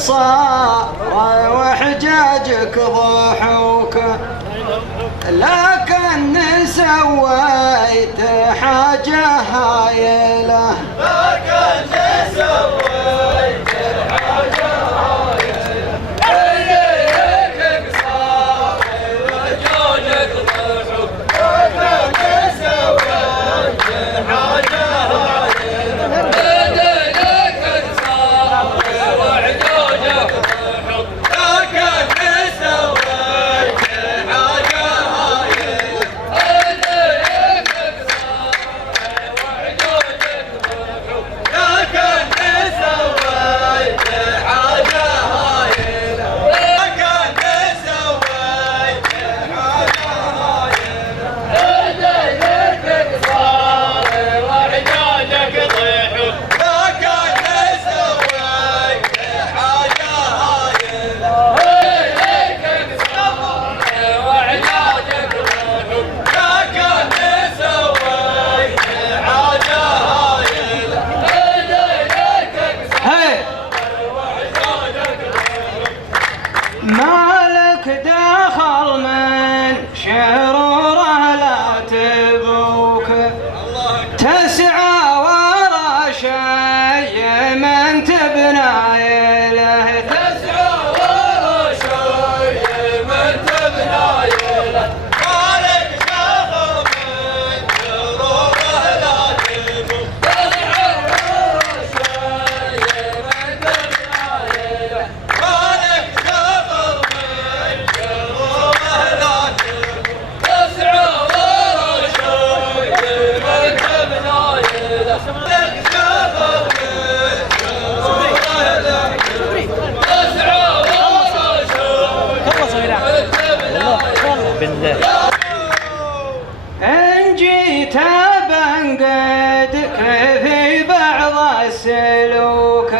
صار وحجاجك ضحوك، لكن سويت حاجة هايلة، لكن سويت حاجة هايلة، عينيك صار وحجاجك ضحوك، لكن سويت حاجة هايلة، عينيك صار وحجاجك ضحوك، لكن سويت حاجة هايلة، عينيك صار وحجاجك ضحوك، لكن سويت حاجة هايلة، لكن سويت حاجة هايلة، عينيك صار وحجاجك ضحوك، لكن سويت حاجة هايلة، عينيك صار وحجاجك ضحوك، لكن سويت حاجة هايلة، عينيك هي وحجاجك مالك دخل من شروره لا تبوك، تسعى ورا شيء من تبنايله، تسعى ورا شيء من تبنايله، مالك شغل من شروره لا تبوك، تسعى ورا شيء من تبنايله، مالك شغل من شروره لا تبوك، تسعى ورا شيء من تبنايله، مالك شغل من شروره لا تبوك، تسعى ورا شيء من تبنايله. إن جيت بنقدك في بعض السلوك،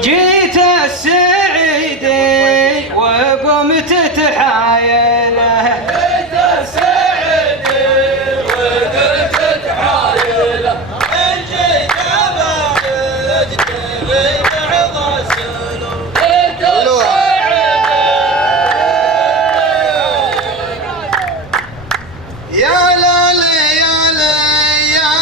جيت السعيدي وقمت تحايله، انت السعيدي وقلت تحايله، ان جيت بعدك في بعض السلوك، انت السعيدي يا لالي يا لي يا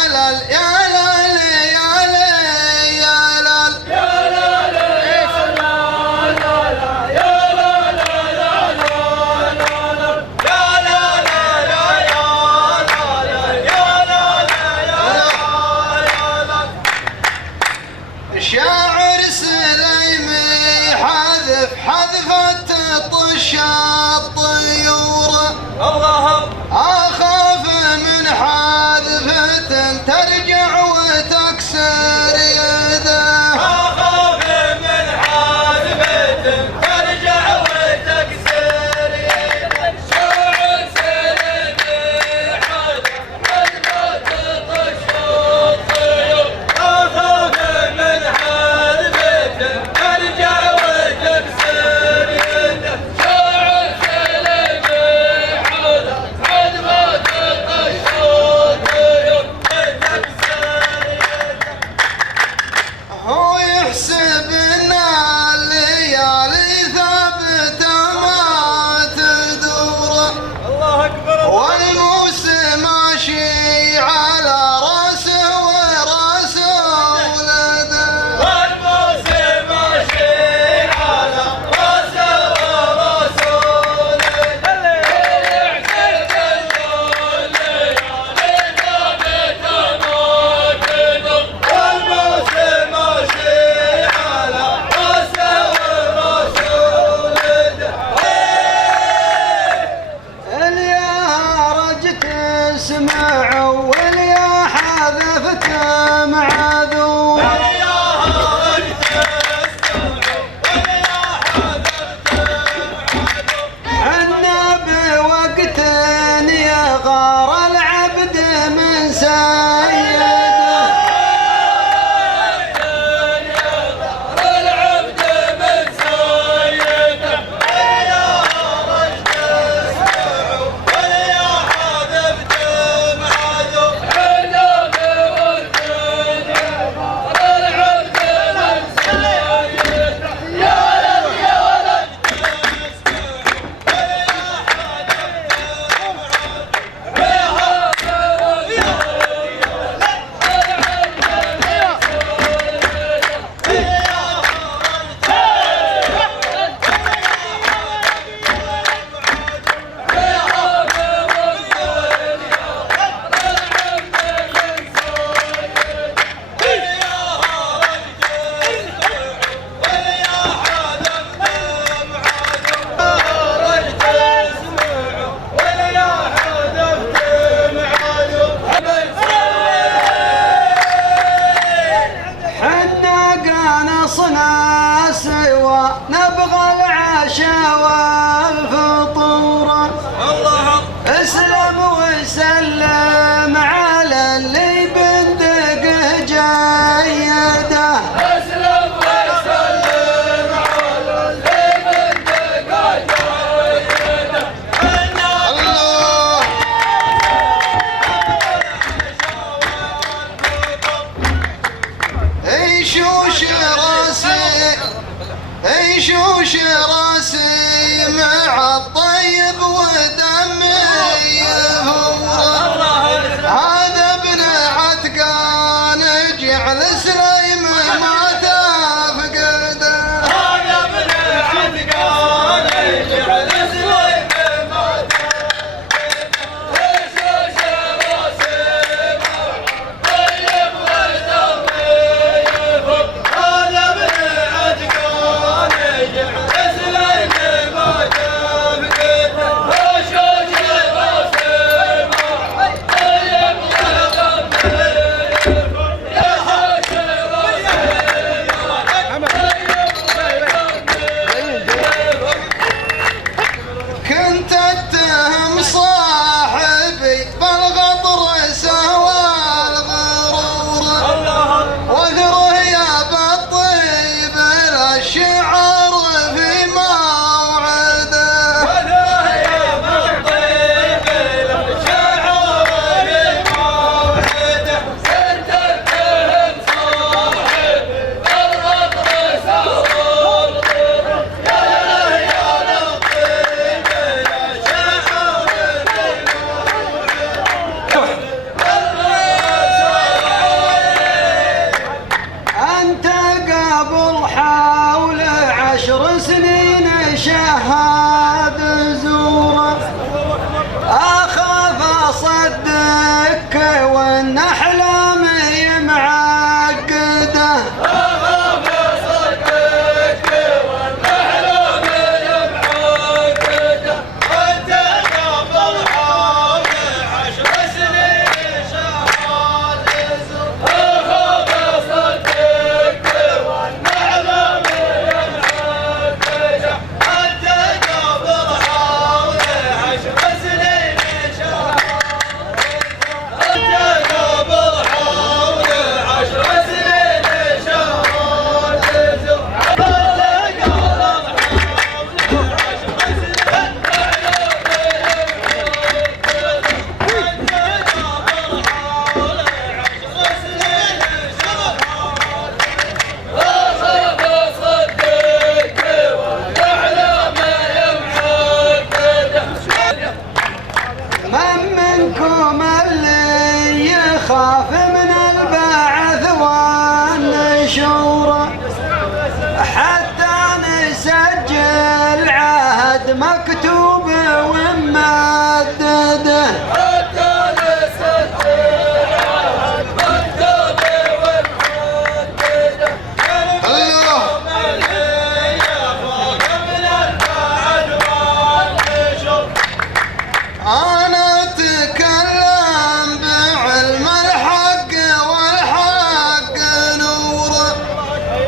أنا أتكلم بعلم الحق والحق نور،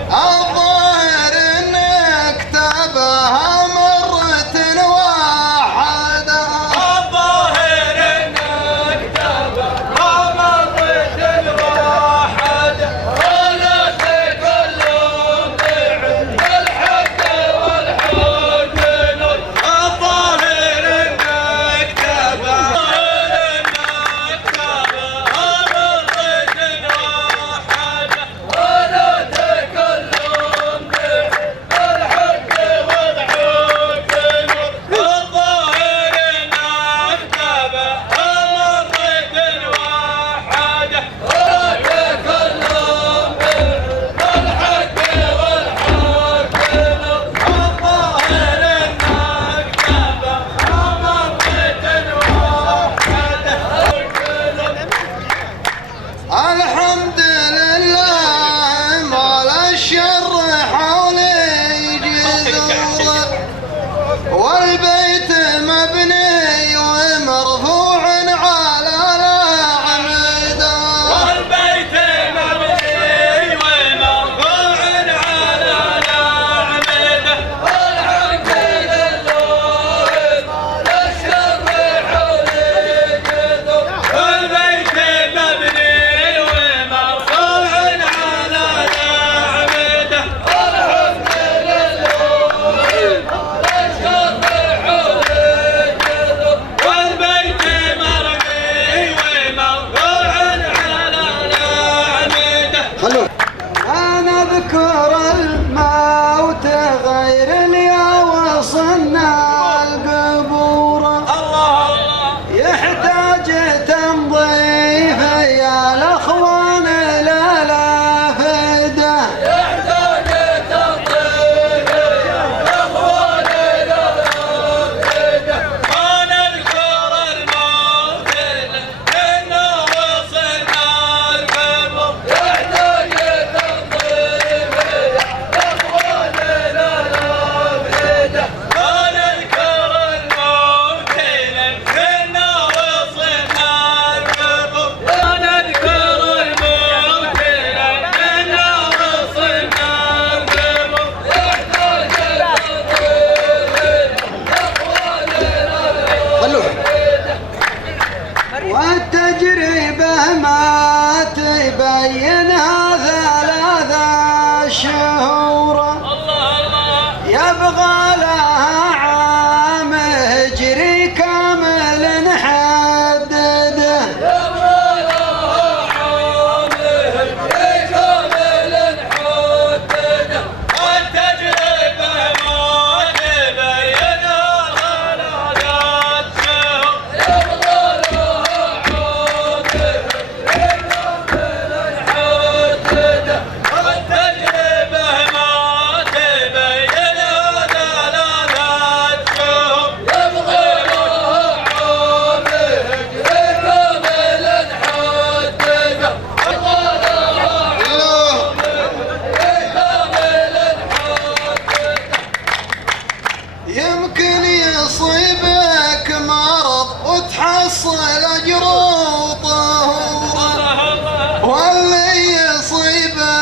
الظاهر إن كتبها مرة واحدة، الظاهر إن كتبها مرة واحدة، ولا تكلم بعلم الحق والحق نور، الظاهر إن كتبها الحمد لله ما الشر حولي جذور، والبيت مبني ومرفوع على الأعمدة، والبيت مبني ومرفوع على الأعمدة، والحمد لله ما الشر حولي جذور، والبيت مبني أنا أذكر الموت غير اللي وصلنا القبور، الله يحتاج تنظيف يا الأخوان لا لا فدا، يحتاج تنظيف يا الأخوان لا لا فدا، أنا أذكر الموت إنه وصلنا القبر، يحتاج تنظيف يا الأخوان لا لا فدا، أنا أذكر الموت إنه وصلنا القبر، أنا أذكر الموت إنه وصلنا القبر، يحتاج والتجربة ما تبينها 3 شهور، يبغى لها عام هجري كامل نحدده، يمكن يصيبك مرض وتحصل أجر وطهور، واللي يصيبه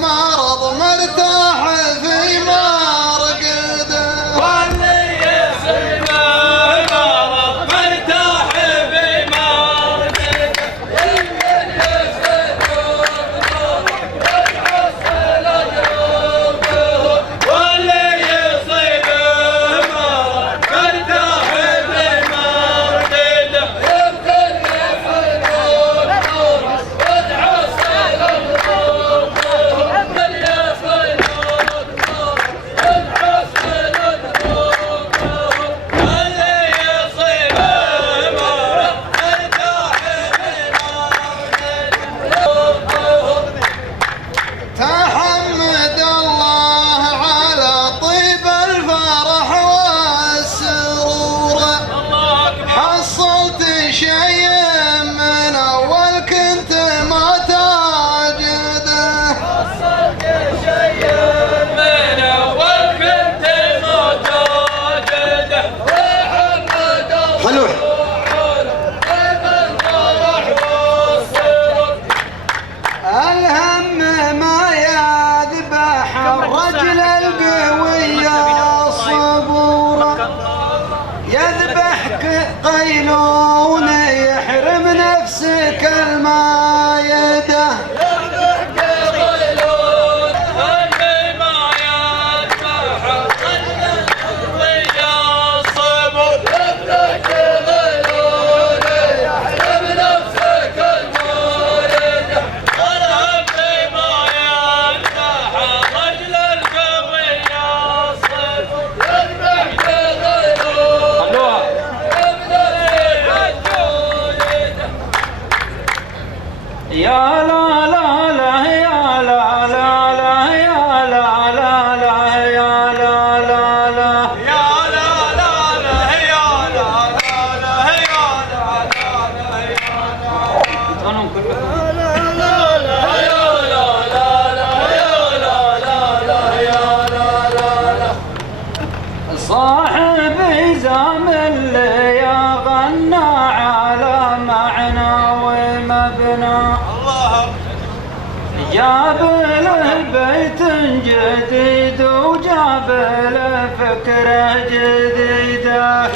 مرض مرتاح في مرقده، واللي يصيبه مرض مرتاح في مرقده، يمكن يصيبه مرض ويحصل أجر وطهور، واللي يصيبه مرض مرتاح في مرقده، يمكن يصيبه قيلون يحرم نفسك المايده يا لا لا لا يا لا لا لا يا لا لا لا يا لا لا لا يا لا لا لا يا لا لا لا يا لا لا لا أنا كلكم صاحبي زامل لي يا غنى على معنى ومبنى جاب له بيت جديد وجاب له فكرة جديدة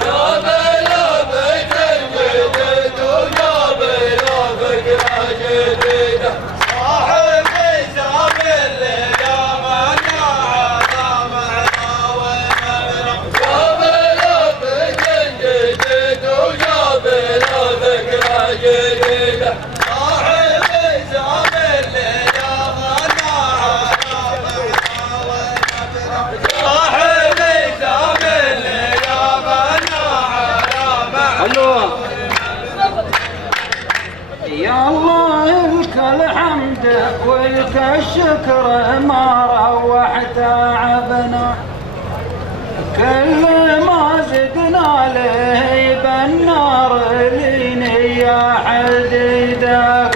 يا الله لك الحمد ولك الشكر ما روح تعبنا كل ما زدنا له بالنار لينيا حديده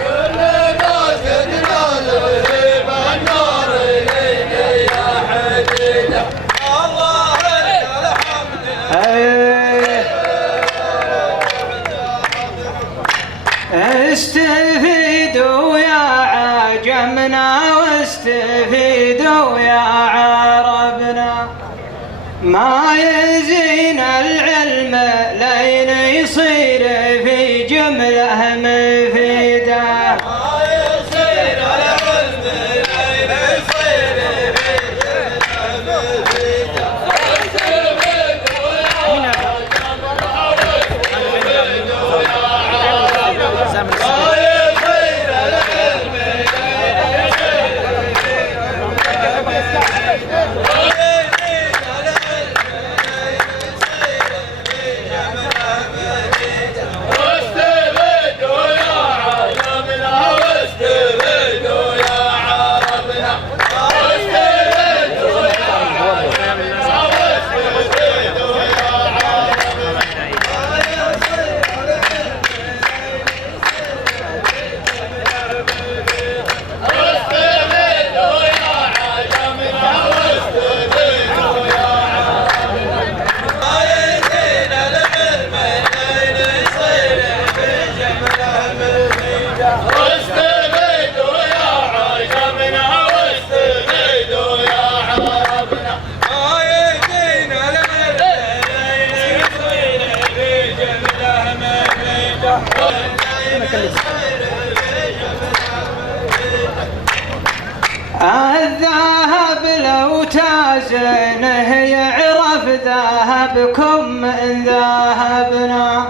استفيدوا يا عجمنا واستفيدوا يا عربنا ما يزين العلم لين يصير في جمله مفيده الذهب لو تازنه يعرف ذهبكم من ذهبنا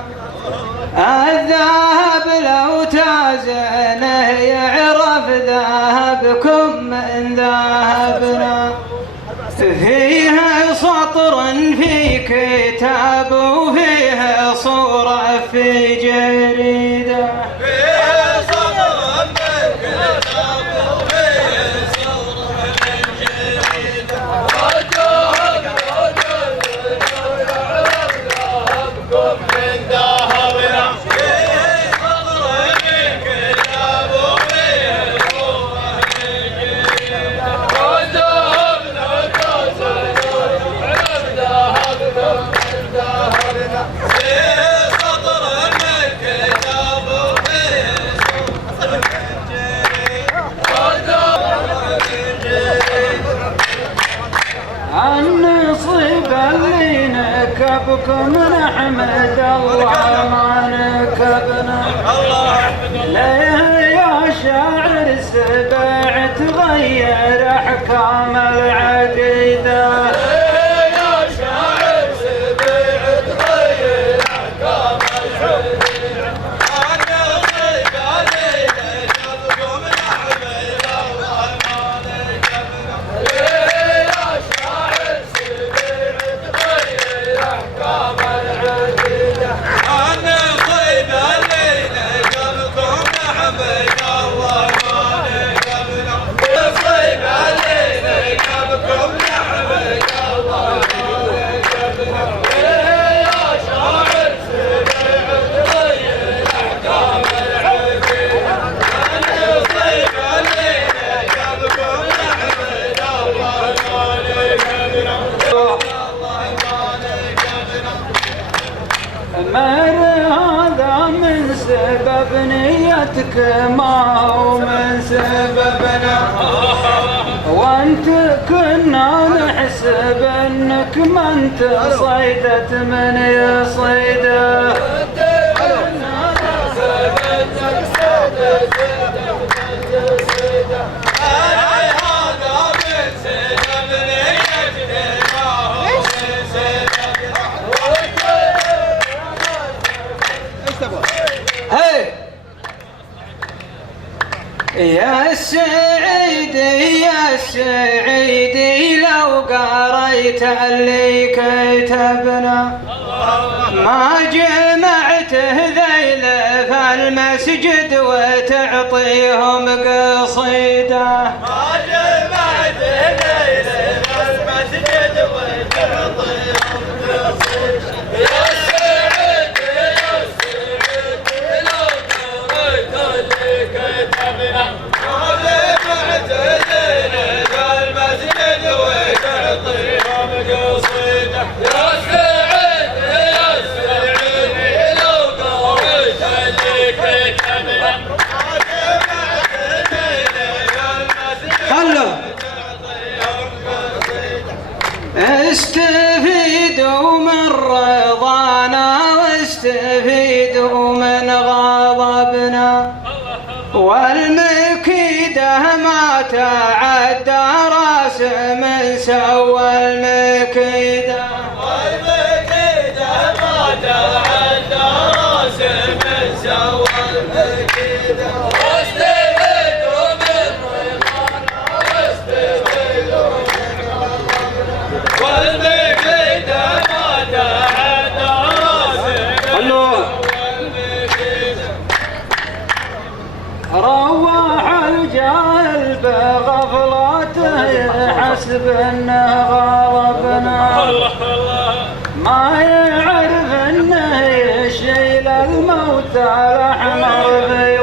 الذهب لو تازنه يعرف ذهبكم من ذهبنا فيه سطر في كتاب وفيه صورة في جريدة النصيب اللي نكبكم نحمد الله هذا من سبب نيتك ما هو من سببنا، وانت كنا نحسب انك ما انت صيدت من يصيده. يا السعيدي يا السعيدي لو قريت اللي كتبنا ما جمعته ذيل في المسجد وتعطيهم قصيده. ما جمعته ذيل في المسجد وتعطيهم قصيده. يا السعيدي يا السعيدي لو قريت اللي كتبنا ما جمعته ذيل في المسجد وتعطيهم قصيده. يا السعيدي يا السعيدي لو قريت اللي كتبنا ما جمعته ذيل في المسجد خلوا استفيدوا من رضانا واستفيدوا من غضبنا، والمكيده ما تعدى راس من سوى المكيده. والمكيده ما تعدى راس من سوى المكيده. واستفيدوا من رضانا واستفيدوا من غضبنا، والمكيده ما تعدى راس من سوى المكيده. روح الجاهل بغفلته يحسب انه غلبنا، ما يعرف انه يشيل الموت الاحمر في